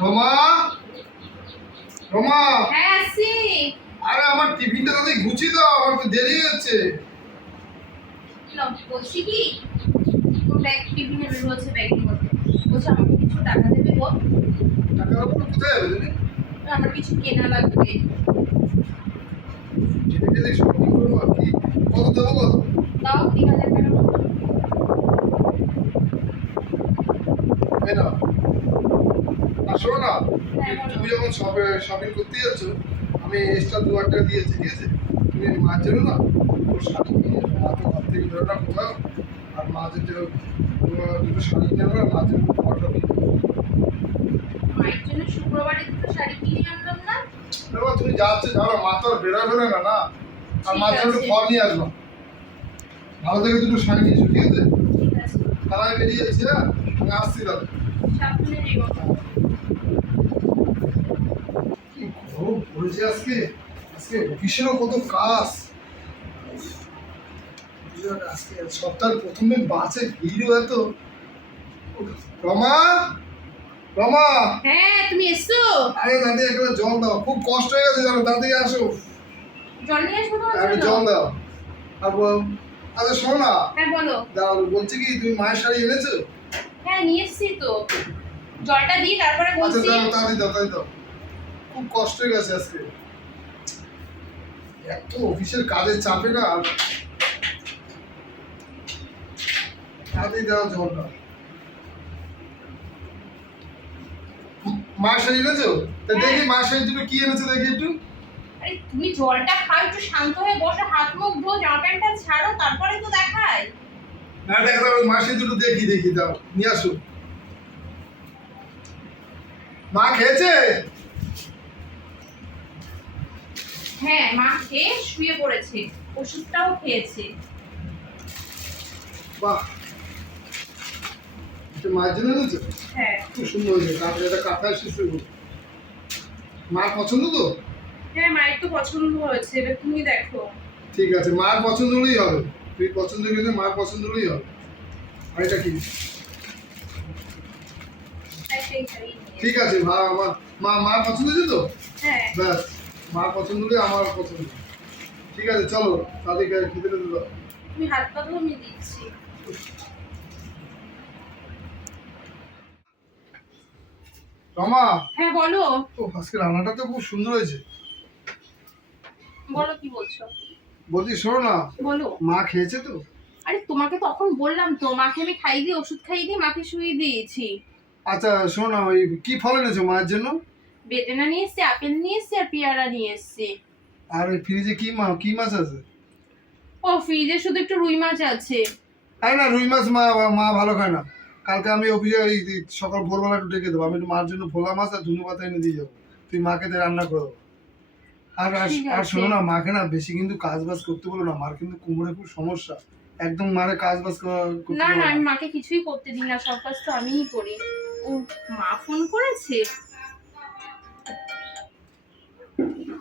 রমা রমা। হ্যাঁ আসছি। আরে আমার টিফিনটা তাদের গুছিয়ে দাও আমার তো দেরি হচ্ছে বলছি কি তোর ব্যাগ টিফিনে বের হচ্ছে ব্যাগের মধ্যে। বলছি আমাকে কিছু টাকা দেবে গো টাকার উপর কোথায় তুমি আমার কিছু কেনা লাগবে। শপিং করব আর কি। কত দেবো কত দাও তিন হাজার মতো। আসো না? তুমি যখন শপিং করতে যাচ্ছ আমি এক্সট্রা দু হাজার টাকা দিয়েছি ঠিক আছে? তুমি মার জন্য না? ওর শাড়ি মা ঘর থেকে বেরো না কোথাও? আর মাঝে যে দুটো শাড়ি কিনে না মাঝে ফটো মায়ের জন্য শুক্রবারে দুটো শাড়ি কিনে আনলাম না? তুমি যাচ্ছে যাও মা তো আর বেরোয় না না? আর মাঝে একটু। ফল নিয়ে আসব ভালো থেকে দুটো শাড়ি নিয়েছো ঠিক আছে? বেরিয়ে যাচ্ছি হ্যাঁ? আমি আসছি দাদা সাবধানে রেখো কি পড়েছে আজকে আজকে অফিসেরও কত কাজ। আজকে সপ্তাহের প্রথম দিন বাসে ভিড়ও এত। রমা রমা। হ্যাঁ তুমি এসছো? আরে দাদি একটা জল দাও খুব কষ্ট হয়ে গেছে জানো দাদি আসো। জল নিয়ে আসব তোমার জল দাও। আর আচ্ছা শোনো না। হ্যাঁ বলো। দাও বলছি কি তুমি মায়ের শাড়ি এনেছো? হ্যাঁ নিয়ে এসছি তো। জলটা দিই তারপরে আচ্ছা দাও তাড়াতাড়ি দাও তাড়াতাড়ি দাও। খুব কষ্ট হয়ে গেছে আজকে। এত অফিসের কাজের চাপে না আর তাড়াতাড়ি দাও জলটা ম- এনেছো? তা হ্যাঁ। দেখি শাড়ি দুটো কি এনেছো দেখি একটু। আরে তুমি জলটা খাও একটু শান্ত হয়ে বসে হাত মুখ ধো জামা প্যান্টটা ছাড়ো তারপরে তো দেখাই। না দেখা দাও দুটো দেখি দেখি দাও নিয়ে আসো। মা খেয়েছে? হ্যাঁ মা খেয়ে শুয়ে পড়েছে। ওষুধটাও খেয়েছে। বাহ। মায়ের জন্য এনেছো? হ্যাঁ। খুব সুন্দর হয়েছে। তারপরে এটা কাঁথায় শিশু মার পছন্দ তো? হ্যাঁ মায়ের তো পছন্দ হয়েছে। এবার তুমি দেখো। ঠিক আছে মার পছন্দ হলেই হবে। তুই পছন্দ করেছে মার পছন্দ হলেই হবে। আর এটা কি? নিয়ে। ঠিক আছে মা আমার মা মার পছন্দ হয়েছে তো? হ্যাঁ। ব্যাস। মার পছন্দ হলে আমার পছন্দ। ঠিক আছে চলো তাদেরকে খেতে দিতে দাও তুমি হাত পা আমি দিচ্ছি। রমা? হ্যাঁ বলো। ও আজকে রান্নাটা তো খুব সুন্দর হয়েছে। বলো কি বলছো? বলছি শোনো না বলো। মা খেয়েছে তো? আরে তোমাকে তখন বললাম তো মাকে আমি খাইয়ে দিয়ে ওষুধ খাইয়ে দিয়ে মাকে শুয়ে দিয়েছি। আচ্ছা শোনো না ওই কি ফল এনেছো মায়ের জন্য? বেদেনা নিয়ে এসছি আপেল নিয়ে এসছি আর পেয়ারা নিয়ে এসছি আর ওই ফ্রিজে কি মা কি মাছ আছে? ও ফ্রিজে শুধু একটু রুই মাছ আছে। আরে না রুই মাছ মা মা ভালো খায় না। কালকে আমি অফিসে ওই সকাল ভোরবেলা একটু ডেকে দেবো। আমি একটু মার জন্য ভোলা মাছ আর ধুনু পাতা এনে দিয়ে যাব। তুই মাকে দিয়ে রান্না করে দেবো আর আর-। শোনো না মাকে না বেশি কিন্তু কাজ বাজ করতে বলো না। মার কিন্তু কোমরে খুব সমস্যা। একদম মারে কাজ বাজ না না। আমি মাকে কিছুই করতে দিই না। সব কাজ তো আমিই করি। ও মা ফোন করেছে?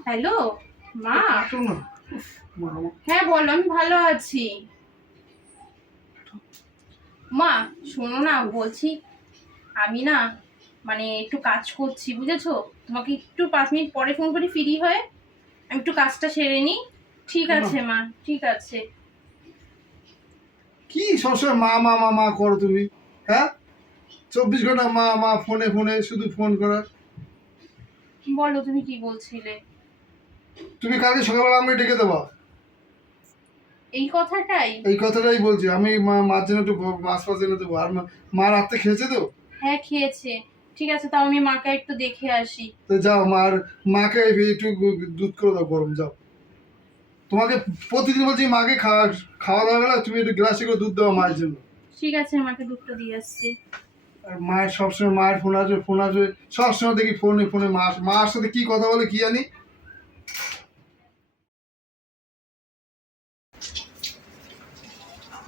হ্যালো মা। হ্যাঁ বলো আমি ভালো আছি। মা শোনো না বলছি আমি না মানে একটু কাজ করছি বুঝেছ? তোমাকে একটু পাঁচ মিনিট পরে ফোন করি ফ্রি হয়ে। আমি একটু কাজটা সেরে নিই ঠিক আছে মা ঠিক আছে। কি সবসময় মা মা মা মা করো তুমি? হ্যাঁ? চব্বিশ ঘণ্টা মা মা ফোনে ফোনে শুধু ফোন করা। বলো তুমি কি বলছিলে? তুমি কালকে সকালবেলা আমাকে ডেকে দেবো। এই কথাটাই? এই কথাটাই বলছি আমি মা মার জন্য একটু মাছ ফাছ এনে দেবো। আর মা- রাত্রে খেয়েছে তো? হ্যাঁ খেয়েছে। ঠিক আছে তাও আমি মাকে একটু দেখে আসি। তো যাও মার মাকে একটু দুধ করে দাও গরম যাও। তোমাকে প্রতিদিন বলছি মাকে খাওয়া খাওয়া দাওয়া গেলে তুমি একটু গ্লাসে করে দুধ দাও মায়ের জন্য। ঠিক আছে মাকে দুধটা দিয়ে আসছি। আর মায়ের সবসময় মায়ের ফোন আসবে ফোন আসবে। সবসময় দেখি ফোনে ফোনে মা মার সাথে কি কথা বলে কি জানি।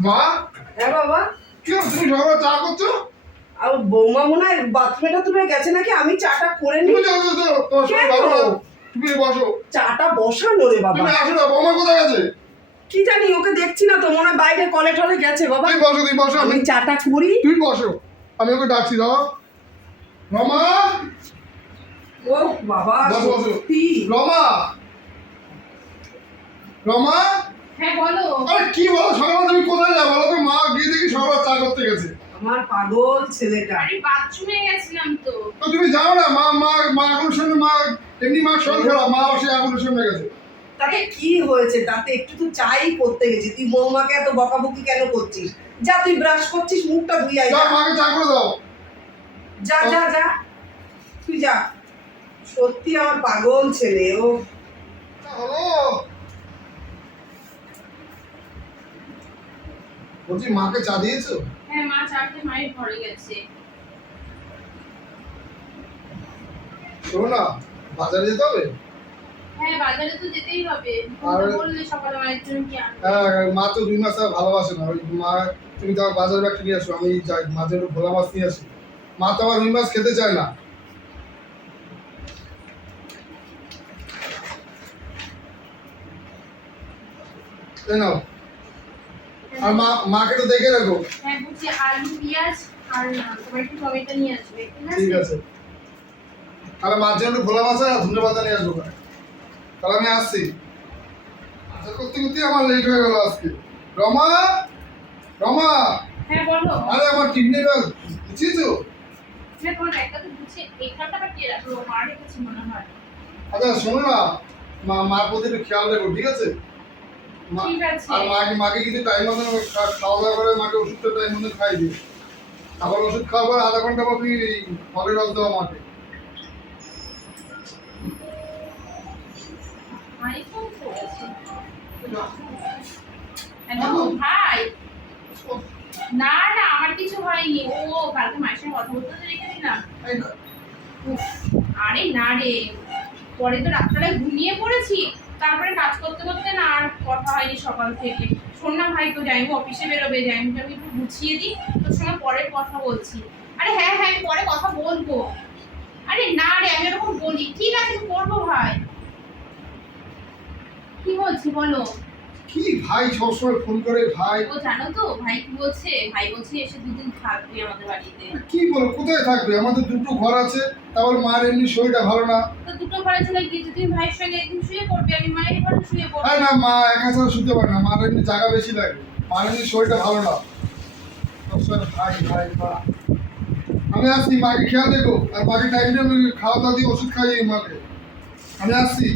মা? হ্যাঁ বাবা। কি তুমি সকালে চা করছ? আর বৌমা মনে হয় বাথরুমে টাথরুমে গেছে নাকি? আমি চাটা করে নি। তুমি যাও যাও, তোমার সঙ্গে কেন? তুমি বসো। চাটা বসানো রে বাবা। তুমি আসো না বৌমা কোথায় গেছে? কি জানি ওকে দেখছি না তো মনে হয় বাইরে কলে টলে গেছে বাবা। তুমি বসো তুমি বসো আমি চাটা করি। তুমি বসো। আমি ওকে ডাকছি দাও রমা! ও বাবা। সত্যি? রমা! রমা! হ্যাঁ বলো। আরে কি বলো? সকালে তুমি কোথায় যাও? বলো তো মা গিয়ে দেখি সকালে চা করতে গেছে। আমার পাগল ছেলেটা। আরে বাথরুমে গেছিলাম তো। তো তুমি যাও না মা মা মা এখন শুনে মা এমনি মা শরীর খারাপ মা বসে এখন শুনে গেছে। তাতে কি হয়েছে? তাতে একটু তো চাই করতে গেছি। তুই বৌমাকে এত বকাবকি কেন করছিস? যা তুই ব্রাশ করছিস মুখটা ধুই আয় যা। মাকে চা করে দাও। যা যা যা। তুই যা। সত্যি আমার পাগল ছেলে ও। চা হলো। বলছি মাকে চা দিয়েছ? হ্যাঁ মা চারটে মায়ের ঘরে গেছে। শোনো না বাজারে যেতে হবে? হ্যাঁ বাজারে তো যেতেই হবে। বললে সকালে মায়ের জন্য কি আনবে? হ্যাঁ মা তো দুই মাস ভালোবাসে না ওই মা তুমি তো বাজারে একটা নিয়ে আসো আমি যাই মাঝে একটু ভোলা মাছ নিয়ে আসি। মা তো আবার রুই মাছ খেতে চায় না। নাও। আর মা মাকে তো দেখে রাখো। হ্যাঁ বলছি আলু পেঁয়াজ আর না, তোমার একটু টমেটো নিয়ে আসবে ঠিক আছে? আছে। তাহলে মার জন্য একটু ভোলা মাছ আর ধনে পাতা নিয়ে আসব তাহলে আমি আসছি। আশা করতে করতে আমার লেট হয়ে গেল আজকে। রমা! রমা! হ্যাঁ বলো। আরে আমার কিডনি ব্যাগ বুঝিয়েছো? আচ্ছা শোনো না। মা মার প্রতি একটু খেয়াল রেখো ঠিক আছে? আর মাকে মাকে কিন্তু টাইম মতন খা- খাওয়া দাওয়া করে মাকে ওষুধটা টাইম মতন খাই দিও। আবার ওষুধ খাওয়ার পর আধা ঘণ্টা পর তুমি ফলের রস দেওয়া মাকে। ভাই ফোন করেছে হ্যালো ভাই না না আমার কিছু হয়নি। ও কালকে মায়ের সঙ্গে কথা বলতে তো রেখে দিলাম। আরে না রে। পরে তো রাত্রেবেলায় ঘুমিয়ে পড়েছি। তারপরে কাজ করতে করতে না আর কথা হয়নি সকাল থেকে। শোন না ভাই তো যাই অফিসে বেরোবে যাই আমি একটু গুছিয়ে দিই। তোর সঙ্গে পরে কথা বলছি। আরে হ্যাঁ হ্যাঁ পরে কথা বলব। আরে না রে আমি এরকম বলি। ঠিক আছে করব ভাই। কি বলছি বলো? কি ভাই সবসময় ফোন করে ভাই? ও জানো তো ভাই কি বলছে? ভাই বলছে এসে দুদিন থাকবে আমাদের বাড়িতে। কি বলো কোথায় থাকবে? আমাদের দুটো ঘর আছে তারপর মার এমনি শরীরটা ভালো না। তো দুটো ঘরে চলে গিয়েছে তুমি ভাইয়ের সঙ্গে একদিন শুয়ে পড়বে আমি মায়ের ঘরে শুয়ে পড়ব। আরে না মা একা ছাড়া শুতে পারে না মার এমনি জায়গা বেশি লাগে। মার এমনি শরীরটা ভালো না। সবসময় ভাই ভাই মা। আমি আসছি মাকে খেয়াল রেখো। আর মাকে টাইম খাওয়া দাওয়া দিয়ে ওষুধ খাইয়ে মাকে। আমি আসছি।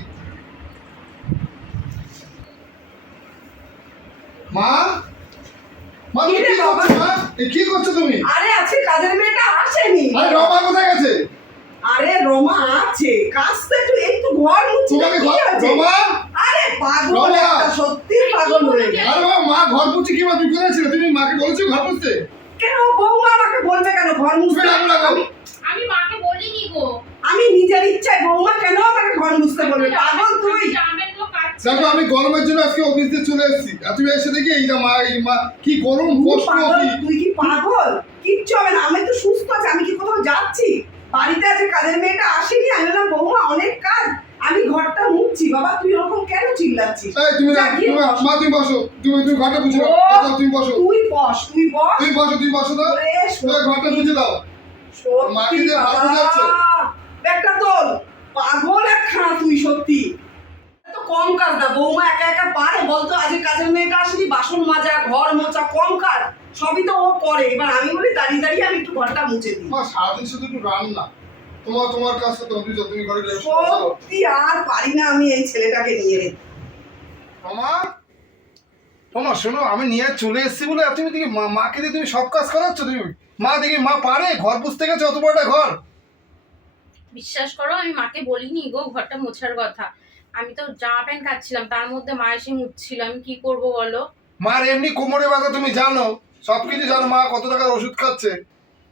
মা? মা তুমি কি? করছ মা? কি করছ তুমি? আরে আজকে কাজের মেয়েটা আসেনি আরে রমা কোথায় গেছে? আরে রমা আছে। কাজ তো একটু একটু ঘর মুছছি তোমাকে ঘর রমা? আরে পাগল! একটা সত্যি পাগল হয়ে গেছে। আরে বাবা, মা ঘর পুছি কি মা তুমি কোথায় ছিলে? তুমি মাকে বলেছ ঘর পুছতে কেন? বৌমা আমাকে বলবে কেন ঘর মুছতে? আমি মাকে বলিনি গো। আমি নিজের ইচ্ছায় বৌমা কেন আমাকে ঘর মুছতে বলবে? পাগল তুই। দেখো আমি গরমের জন্য আজকে অফিস দিয়ে চলে এসেছি। আর তুমি এসে দেখি এইটা মা এই মা কি গরম তুই কষ্ট কি? তুই কি পাগল? কিচ্ছু হবে না আমি তো সুস্থ আছি আমি কি কোথাও যাচ্ছি? বাড়িতে আছে কাজের মেয়েটা আসেনি আমি বললাম বৌমা অনেক কাজ আমি ঘরটা মুছছি বাবা তুই ওরকম কেন চিল্লাচ্ছিস? এই তুমি বস। মা তুমি বসো তুমি তুমি ঘরটা বুঝে দাও তুমি বসো। তুই বস তুই বস। তুমি বসো তুমি বসো দাও। তুমি ঘরটা বুঝে দাও। দিয়ে ভাত বাবা। বোঝাচ্ছ? ব্যাগটা তোল। পাগল একখানা তুই সত্যি। কম কাজ না বৌমা একা একা পারে বলতো আজকে কাজের মেয়েটা আসেনি বাসন মাজা ঘর মোচা কম কাজ সবই তো ও করে। এবার আমি বলি দাঁড়িয়ে দাঁড়িয়ে আমি একটু ঘরটা মুছে দিই। মা সারাদিন শুধু একটু রান্না। তোমার তোমার কাজ করতে হবে তুমি ঘরে সত্যি আর পারি না আমি এই ছেলেটাকে নিয়ে। মামা মামা শোনো আমি নিয়ে চলে এসেছি বলে তুমি দেখি মা- মাকে দিয়ে তুমি সব কাজ করাচ্ছ? তুমি মা দেখি মা পারে ঘর পুষতে গেছে অত বড় ঘর। বিশ্বাস করো আমি মাকে বলিনি গো ঘরটা মোছার কথা। আমি তো জামা প্যান্ট কাচ্ছিলাম তার মধ্যে মা এসে মুছছিল আমি কি করব বলো? মার এমনি কোমরে ব্যথা তুমি জানো সবকিছু জানো মা কত টাকার ওষুধ খাচ্ছে।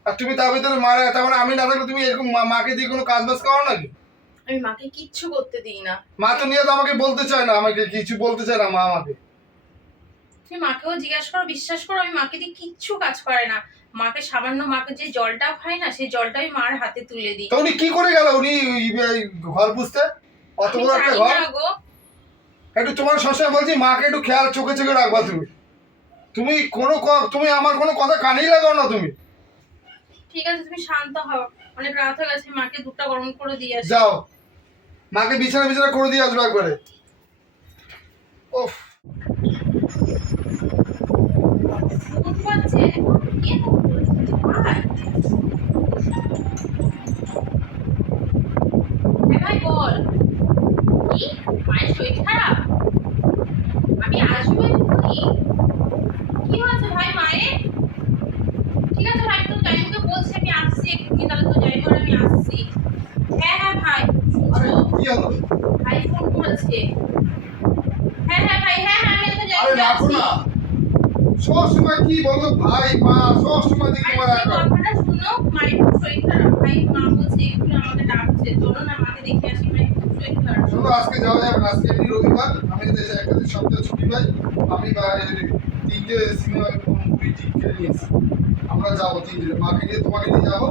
আর তুমি তার ভিতরে মারা তার মানে আমি না থাকলে তুমি এরকম মাকে দিয়ে কোনো কাজ বাজ করো নাকি আমি মাকে কিচ্ছু করতে দিই না। মা তো নিয়ে তো আমাকে বলতে চায় না আমাকে কিছু বলতে চায় না মা আমাকে। তুমি মাকেও জিজ্ঞাসা করো বিশ্বাস করো আমি মাকে দিয়ে কিচ্ছু কাজ করে না। মাকে সামান্য মাকে যে জলটা খাই না সেই জলটা আমি মার হাতে তুলে দিই। তো উনি কি করে গেল? উনি ঘর পুষতে? অত বড় একটা ঘর? একটু তোমার সবসময় বলছি মাকে একটু খেয়াল চোখে চোখে রাখবা তুমি। তুমি কোনো তুমি আমার কোনো কথা কানেই লাগাও না তুমি। ঠিক আছে তুমি শান্ত হও। অনেক রাত হয়ে গেছে মাকে দুধটা গরম করে দিয়ে আসি। যাও। মাকে বিছানা বিছানা করে দিয়ে আসবে একবারে। ওফ? ভাই হ্যাঁ ভাই বল। ভাই ভাই হ্যাঁ হ্যাঁ ভাই ভাই হ্যাঁ হ্যাঁ ভাই হ্যাঁ হ্যাঁ আমি ভাই শোনো মায়ের শরীর খারাপ ভাই মা বলছে এক্ষুনি আমাকে ডাকছে চলো না দেখে আসি মায়ের শোনো আজকে যাওয়া যাবে না, আজকে এমনি রবিবার। আমি যদি একটা দিন সপ্তাহে ছুটি পাই আমি তিনটে সিনেমা মুভি টিকিট কেটে নিয়েছি আমরা যাব তিনজনে। মাকে নিয়ে তোমাকে নিয়ে যাব।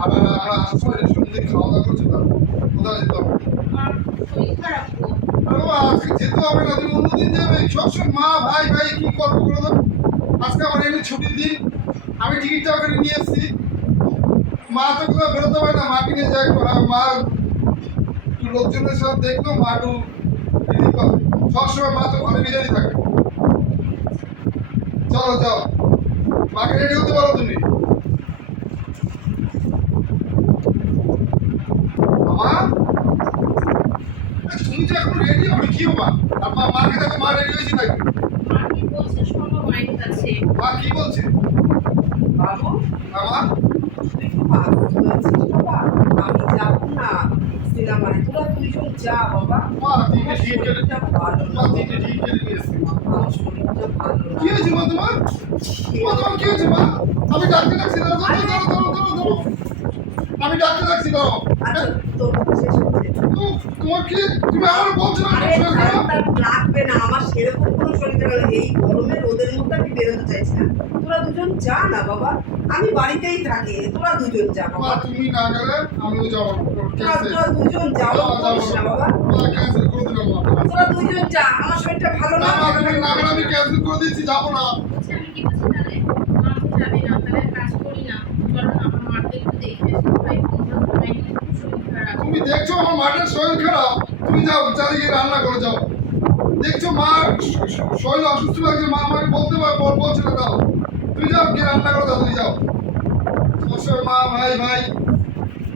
আর আমরা আসব রেস্টুরেন্ট থেকে খাওয়া দাওয়া করছি তো কোথাও যেতে হবে? আজকে যেতে হবে না তুমি অন্যদিন যাবে। সবসময় মা ভাই ভাই কি করব বলো তো আজকে আমার এমনি ছুটির দিন আমি টিকিটটা ওখানে নিয়ে এসেছি। মা তো কোথাও বেরোতে পারে না মাকে নিয়ে যাই মা লোকজনের সাথে দেখল মা একটু রিলিফ পাবে সবসময় মা তো ঘরে বিরিয়ানি থাকে। চলো যাও মাকে রেডি হতে পারো তুমি। মা তুমি তো এখন রেডি হবে কি মা আর মা মাকে দেখো মা রেডি হয়েছে নাকি? মা কি বলছে বাবা আমি যাব না। সিনেমায় তোরা দুইজন যা বাবা তিনটে আমার শরীরটা ভালো না। আমার শরীরটা ভালো না। কি হয়েছে মা তোমার? মা তোমার কি হয়েছে মা আমি ডাক্তার ডাকছি দাঁড়াও দাঁড়াও দাঁড়াও দাঁড়াও দাঁড়াও আমি ডাক্তার ডাকছি দাঁড়াও। আচ্ছা তোর শেষ হচ্ছে তোমার কি? তুমি আর বলছো না লাগবে না আমার সেরকম কোনো শরীর খারাপ এই গরমে রোদের মধ্যে আমি বেরোতে চাইছি না। তোরা দুজন যা না বাবা আমি বাড়িতেই থাকি তোরা দুজন যা বাবা। তুমি না গেলে আমিও যাব দুজন যাও করিস না বাবা। তোরা দুজন যা আমার শরীরটা ভালো না। আমি ক্যান্সেল করে দিচ্ছি যাব না। খারাপ। তুমি দেখছ আমার মাঠের শরীর খারাপ? তুমি যাও চালে গিয়ে রান্না করে যাও। দেখছ মা শরীর অসুস্থ লাগছে মা আমাকে বলতে পারে বল বলছে না দাও। তুমি যাও গিয়ে রান্না করে দাও তুমি যাও। মা ভাই ভাই।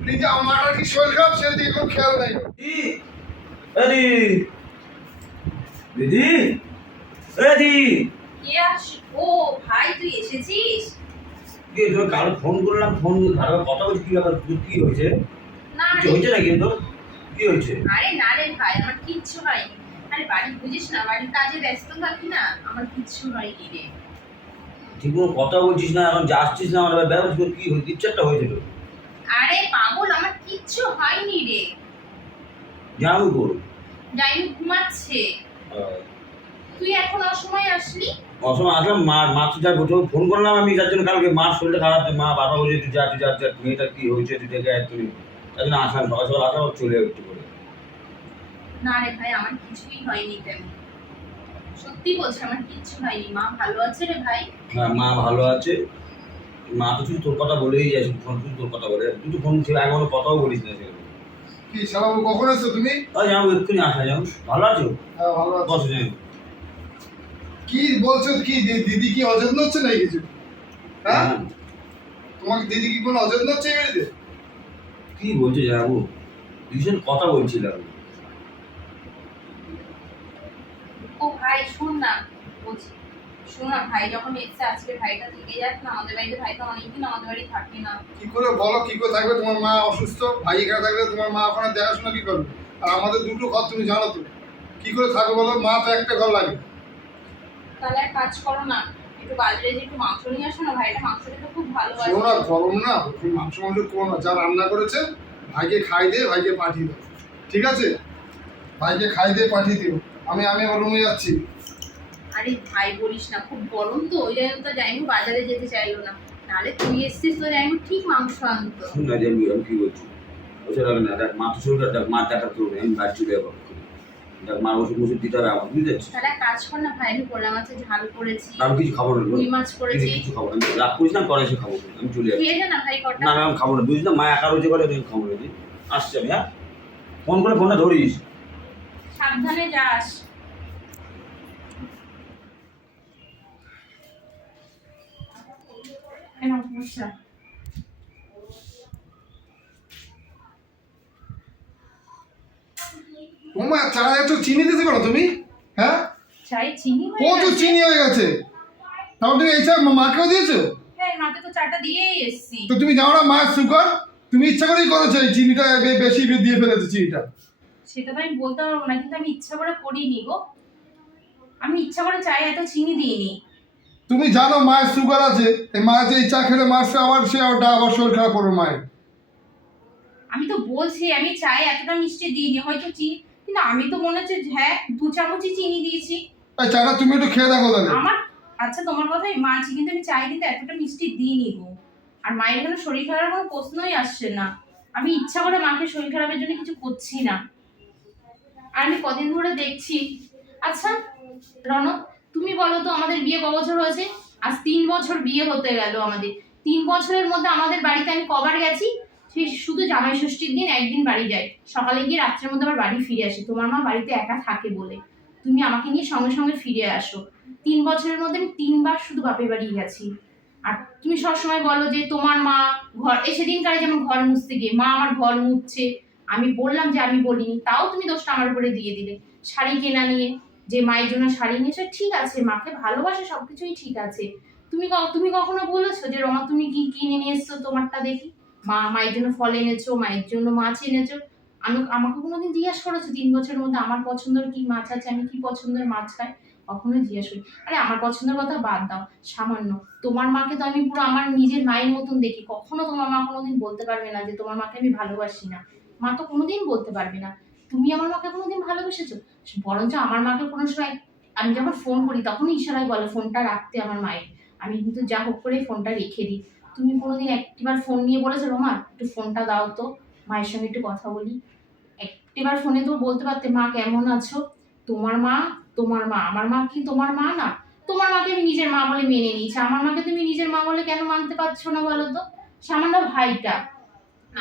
নিজে আমার কি শরীর খারাপ সেদিকে কোনো খেয়াল নেই। এদি দিদি এদি কে আস ও ভাই তুই এসেছিস? কি তোর কারও ফোন করলাম ফোন ভালো কথা বলছি কি ব্যাপার তোর কি হয়েছে? না কিছু হয়েছে নাকি তোর কি হয়েছে? আরে না রে ভাই আমার কিচ্ছু হয়নি। আরে বাড়ি বুঝিস না বাড়ির কাজে ব্যস্ত থাকি না আমার কিচ্ছু হয়নি রে। ঠিক কথা বলছিস না এখন যাচ্ছিস না আমার ব্যাপার কি হয়েছে? কিছু একটা হয়েছে তোর আরে পাগল আমার কিচ্ছু হয়নি রে। জানু তোর ডাইনি ঘুমাচ্ছে। তুই এখন অসময় আসলি? অসময় আসলাম মা মা তো যা বলছো ফোন করলাম আমি যার জন্য কালকে মার শরীরটা খারাপ আছে, মা বাবা বলছে তুই যা তুই যা যা মেয়েটার কি হয়েছে তুই দেখে তুই তার জন্য আসলাম সকাল সকাল আসলাম চলে একটু করে না রে ভাই আমার কিছুই হয়নি তেমন। সত্যি বলছি আমার কিচ্ছু হয়নি। মা ভালো আছে রে ভাই? হ্যাঁ মা ভালো আছে। মা তো শুধু তোর কথা বলেই যাচ্ছে ফোন শুধু তোর কথা বলে। তুই তো ফোন ছিল আগে কোনো কথাও বলিস না সেরকম কি শালাবু কখন এসছো তুমি? ওই যাব এক্ষুনি আসা যাও ভালো আছো? হ্যাঁ ভালো আছি। বসে কি বলছো কি দিদি কি অযত্ন হচ্ছে নাকি কিছু? হ্যাঁ? হ্যাঁ। তোমাকে দিদি কি কোনো অযত্ন হচ্ছে বাড়িতে? কি বলছো যাব? ভীষণ কথা বলছিলাম। ও ভাই শোন না বলছি। শোন ভাই যখন এসছে আজকে ভাইটা থেকে যাক না আমাদের বাড়িতে ভাই তো অনেকদিন আমাদের বাড়ি থাকে না। কি করে বলো কি করে থাকবে? তোমার মা অসুস্থ ভাই এখানে থাকলে তোমার মা ওখানে দেখাশোনা কি করবে? আর আমাদের দুটো ঘর তুমি জানো তো। কি করে থাকবে বলো? মা তো একটা ঘর লাগে। তাহলে এক কাজ করো না একটু বাজারে যে একটু মাংস নিয়ে আসো না ভাইটা মাংস খেতে খুব ভালোবাসে শোনো না গরম না মাংস মাংস করো না। যা রান্না করেছে ভাইকে খাই দিয়ে ভাইকে পাঠিয়ে দাও। ঠিক আছে? ভাইকে খাই দিয়ে পাঠিয়ে দিও। আমি আমি আমার রুমে যাচ্ছি। আরে ভাই বলিস না খুব গরম তো ওই জন্য তো যাইমু বাজারে যেতে চাইলো না। নাহলে তুই এসছিস তো যাইমু ঠিক মাংস আনতো। না যে আমি কি বলছি? না দেখ মা তো শরীরটা দেখ মা দেখা করবে আমি বাড়ি চলে যাব দেখ মার ওষুধ দিতে হবে আমার বুঝতে পারছিস? তাহলে কাজ কর না ভাই আমি পোলা মাছের ঝাল করেছি আমি কিছু খাব না রুই মাছ কিছু করেছি। কিছু খাব না আমি রাগ করিস না পরে এসে খাব আমি চলে যাব না ভাই কটা। না আমি খাব না মা একা রয়েছে করে আমি খাব না তুই আসছি আমি হ্যাঁ? ফোন করে ফোনটা ধরিস। সাবধানে যাস। এই নাও তোমার চা। একটু চিনি দিতে পারো তুমি? হ্যাঁ? চাই চিনি কত চিনি হয়ে গেছে। তারপর তুমি এই চা মাকেও দিয়েছ? হ্যাঁ মাকে তো চাটা দিয়েই এসছি। তো তুমি জানো না মায়ের সুগার? তুমি ইচ্ছা করেই করেছ এই চিনিটা বেশি দিয়ে ফেলেছো চিনিটা। সেটা তো আমি বলতে পারব না কিন্তু আমি ইচ্ছা করে করিনি গো। আমি ইচ্ছা করে চায়ে এত চিনি দিইনি। তুমি জানো মায়ের সুগার আছে এই মায়ের যে চা খেলে মায়ের সে আবার সে ওটা আবার শরীর খারাপ করবে মায়ের। আমি তো বলছি আমি চায়ে এতটা মিষ্টি দিইনি হয়তো চিনি কিন্তু আমি তো মনে হচ্ছে হ্যাঁ দু চামচই চিনি দিয়েছি। এই চাটা তুমি একটু খেয়ে দেখো তাহলে। আমার আচ্ছা তোমার কথাই মানছি কিন্তু আমি চাই কিন্তু এতটা মিষ্টি দিইনি গো। আর মায়ের এখানে শরীর খারাপ কোনো প্রশ্নই আসছে না। আমি ইচ্ছা করে মাকে শরীর খারাপের জন্য কিছু করছি না। আর আমি কদিন ধরে দেখছি। আচ্ছা রনক তুমি বলো তো, আমাদের বিয়ে ক বছর হয়েছে? আজ তিন বছর বিয়ে হতে গেল আমাদের। তিন বছরের মধ্যে আমাদের বাড়িতে আমি কবার গেছি, সেই শুধু জামাই ষষ্ঠীর দিন একদিন বাড়ি যাই। সকালে গিয়ে রাত্রের মধ্যে আবার বাড়ি ফিরে আসি। তোমার মা বাড়িতে একা থাকে বলে। তুমি আমাকে নিয়ে সঙ্গে সঙ্গে ফিরে আসো। তিন বছরের মধ্যে আমি তিনবার শুধু বাপের বাড়ি গেছি। আর তুমি সবসময় বলো যে, তোমার মা ঘর, এই সেদিনকারে যেমন ঘর মুছতে গিয়ে, মা আমার ঘর মুছছে। আমি বললাম যে, আমি বলিনি। তাও তুমি দোষটা আমার উপরে দিয়ে দিলে। শাড়ি কেনা নিয়ে যে মায়ের জন্য শাড়ি নিয়েছো, ঠিক আছে, মাকে ভালোবাসে সব কিছুই ঠিক আছে। তুমি তুমি কখনো বলেছ যে, রমা, তুমি কি কিনে নিয়ে এসছো তোমারটা দেখি? মা, মায়ের জন্য ফল এনেছো, মায়ের জন্য মাছ এনেছো। আমি আমাকে কোনোদিন জিজ্ঞাসা করেছ তিন বছরের মধ্যে, আমার পছন্দের কি মাছ আছে, আমি কি পছন্দের মাছ খাই? কখনো জিজ্ঞেস করি আরে, আমার পছন্দের কথা বাদ দাও, সামান্য। তোমার মাকে তো আমি পুরো আমার নিজের মায়ের মতন দেখি। কখনো তোমার মা কোনোদিন বলতে পারবে না যে, তোমার মাকে আমি ভালোবাসি না। মা তো কোনোদিন বলতে পারবে না। তুমি আমার মাকে কোনোদিন ভালোবেসেছো? বরঞ্চ আমার মাকে কোনো সময় আমি যখন ফোন করি তখন ইশারায় বলে ফোনটা রাখতে আমার মায়ের। আমি কিন্তু যা হোক করে ফোনটা রেখে দিই। তুমি কোনোদিন একটিবার ফোন নিয়ে বলেছ, রোমা, একটু ফোনটা দাও তো। মায়ের সঙ্গে একটু কথা বলি। একটিবার ফোনে তো বলতে পারতে, মা, কেমন আছো? তোমার মা তোমার মা। আমার মা কি তোমার মা না? তোমার মাকে আমি নিজের মা বলে মেনে নিয়েছি। আমার মাকে তুমি নিজের মা বলে কেন মানতে পারছ না বলো তো? সামান্য ভাইটা।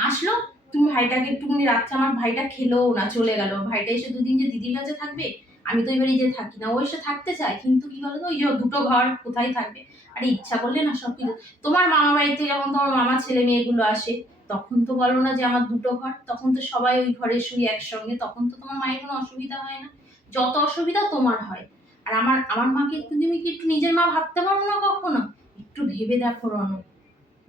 আসলো তুমি ভাইটাকে একটুখানি রাত্রে আমার ভাইটা খেলেও না, চলে গেল। ভাইটা এসে দুদিন যে দিদির কাছে থাকবে, আমি তো এবারে যে থাকি না। ও এসে থাকতে চায়, কিন্তু কি বলতো, ওই যে দুটো ঘর কোথায় থাকবে? আর ইচ্ছা করলে না সব কিছু। তোমার মামা বাড়িতে যখন তোমার মামার ছেলে মেয়েগুলো আসে, তখন তো বলো না যে আমার দুটো ঘর, তখন তো সবাই ওই ঘরে শুই একসঙ্গে, তখন তো তোমার মায়ের কোনো অসুবিধা হয় না। যত অসুবিধা তোমার হয়। আর আমার আমার মাকে তুমি কি একটু নিজের মা ভাবতে পারো না কখনো? একটু ভেবে দেখো রণ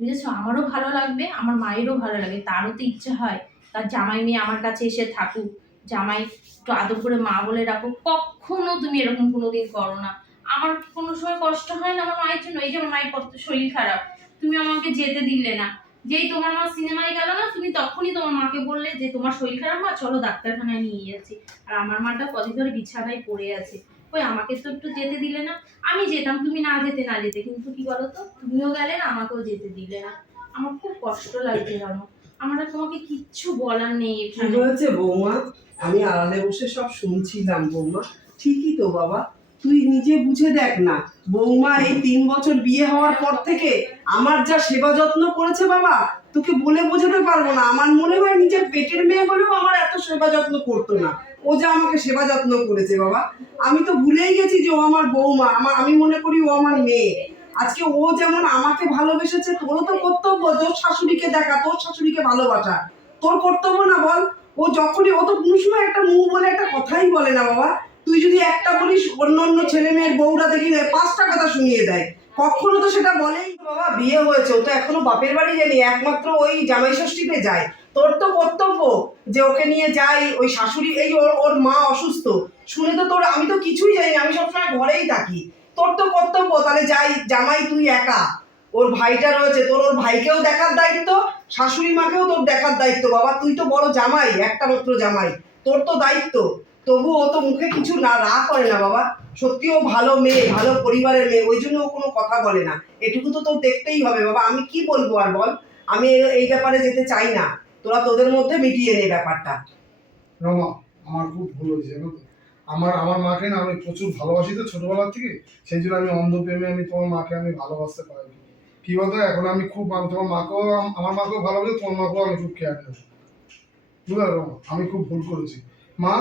বুঝেছ? আমারও ভালো লাগবে, আমার মায়েরও ভালো লাগে। তারও তো ইচ্ছে হয়। তার জামাই মেয়ে আমার কাছে এসে থাকুক। জামাই একটু আদর করে মা বলে রাখো কখনো তুমি এরকম কোনোদিন করো না। আমার কোনো সময় কষ্ট হয় না আমার মায়ের জন্য। এই যে আমার মায়ের কত শরীর খারাপ। তুমি আমাকে যেতে দিলে না। যেই তোমার মা সিনেমায় গেল না, তুমি তখনই তোমার মাকে বললে যে, তোমার শরীর খারাপ মা চলো ডাক্তারখানায় নিয়ে যাচ্ছি। আর আমার মাটা কদিন ধরে বিছানায় পড়ে আছে। ওই আমাকে তো একটু যেতে দিলে না। আমি যেতাম তুমি না যেতে না যেতে। কিন্তু কি বলতো? তুমিও গেলে না আমাকেও যেতে দিলে না। আমার খুব কষ্ট লাগছে জানো। আমার তোমাকে কিচ্ছু বলার নেই এখানে। হয়েছে বৌমা? আমি আড়ালে বসে সব শুনছিলাম বৌমা। ঠিকই তো বাবা। তুই নিজে বুঝে দেখ না। বৌমা এই তিন বছর বিয়ে হওয়ার পর থেকে আমার যা সেবা যত্ন করেছে বাবা তোকে বলে বোঝাতে পারব না। আমার মনে হয় নিজের পেটের মেয়ে হলেও আমার এত সেবা যত্ন করতো না। ও যা আমাকে সেবা যত্ন করেছে বাবা। আমি তো ভুলেই গেছি যে ও আমার বৌমা, আমার আমি মনে করি ও আমার মেয়ে। আজকে ও যেমন আমাকে ভালোবেসেছে, তোরও তো কর্তব্য, তোর শাশুড়িকে দেখা, তোর শাশুড়িকে ভালোবাসা। তোর কর্তব্য না বল, ও যখনই ও তো কোনো সময় একটা মুখ বলে একটা কথাই বলে না বাবা। তুই যদি একটা বলিস, অন্য অন্য ছেলে মেয়ের বউরা দেখি পাঁচটা কথা শুনিয়ে দেয়। কখনো তো সেটা বলেই বাবা, বিয়ে হয়েছে, ও তো এখনও বাপের বাড়ি জানি, একমাত্র ওই জামাই ষষ্ঠীতে যায়। তোর তো কর্তব্য যে ওকে নিয়ে যাই, ওই শাশুড়ি, এই ওর ওর মা অসুস্থ। শুনে তো তোর, আমি তো কিছুই জানি আমি সবসময় ঘরেই থাকি। তোর তো কর্তব্য, তাহলে যাই, জামাই তুই একা। ওর ভাইটা রয়েছে, তোর ওর ভাইকেও দেখার দায়িত্ব, শাশুড়ি মাকেও তোর দেখার দায়িত্ব। বাবা, তুই তো বড় জামাই, একটা মাত্র জামাই। তোর তো দায়িত্ব। তবু ও তো মুখে কিছু না রা করে না বাবা। সত্যি ও ভালো মেয়ে, ভালো পরিবারের মেয়ে, ওই জন্য ও কোনো কথা বলে না। এটুকু তো তোর দেখতেই হবে বাবা। আমি কি বলব আর বল? আমি এই ব্যাপারে যেতে চাই না। তোরা তোদের মধ্যে মিটিয়ে নে ব্যাপারটা। রমা, আমার খুব ভুল হয়েছে, জানো তো? আমার আমার মাকে না আমি প্রচুর ভালোবাসি তো ছোটবেলার থেকে, সেই জন্য আমি অন্ধ প্রেমে আমি তোমার মাকে আমি ভালোবাসতে পারি কি বলতো, এখন আমি খুব আমি তোমার মাকেও আমার মাকেও ভালোবাসি, তোমার মাকেও আমি খুব কেয়ার নেব বুঝলে পারো আমি খুব ভুল করেছি। মা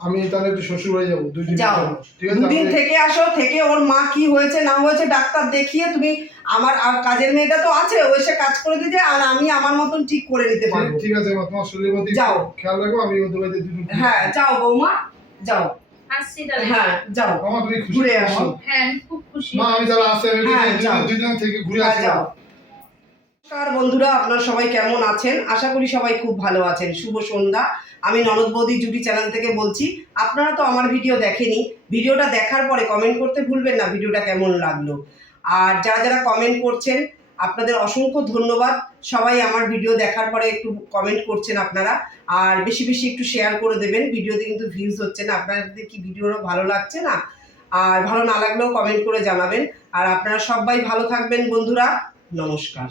আমি তাহলে একটু শ্বশুর বাড়ি যাব দুই দিন যাও। ঠিক আছে দুদিন থেকে আসো থেকে ওর মা কি হয়েছে না হয়েছে ডাক্তার দেখিয়ে তুমি আমার আর কাজের মেয়েটা তো আছে ও এসে কাজ করে দিতে আর আমি আমার মতন ঠিক করে নিতে পারব। ঠিক আছে মা তোমার শরীরের প্রতি যাও। খেয়াল রাখো আমি ওদের বাড়িতে দুদিন হ্যাঁ যাও বৌমা যাও। আসছি হ্যাঁ যাও। মামা তুমি খুশি? ঘুরে আসো। হ্যাঁ খুব খুশি। মা আমি তাহলে আমি হ্যাঁ, দুদিন- যাও। দুদিন- দুদিন থেকে ঘুরে হ্যাঁ, আসি যাও। নমস্কার বন্ধুরা আপনারা সবাই কেমন আছেন? আশা করি সবাই খুব ভালো আছেন। শুভ সন্ধ্যা। আমি ননদ বৌদি জুটি চ্যানেল থেকে বলছি, আপনারা তো আমার ভিডিও দেখেনি ভিডিওটা দেখার পরে কমেন্ট করতে ভুলবেন না ভিডিওটা কেমন লাগল। আর যারা যারা কমেন্ট করছেন, আপনাদের অসংখ্য ধন্যবাদ। সবাই আমার ভিডিও দেখার পরে একটু কমেন্ট করছেন আপনারা, আর বেশি বেশি একটু শেয়ার করে দেবেন ভিডিওতে কিন্তু ভিউজ হচ্ছে না, আপনাদের কি ভিডিওটা ভালো লাগছে না? আর ভালো না লাগলেও কমেন্ট করে জানাবেন। আর আপনারা সবাই ভালো থাকবেন, বন্ধুরা, নমস্কার।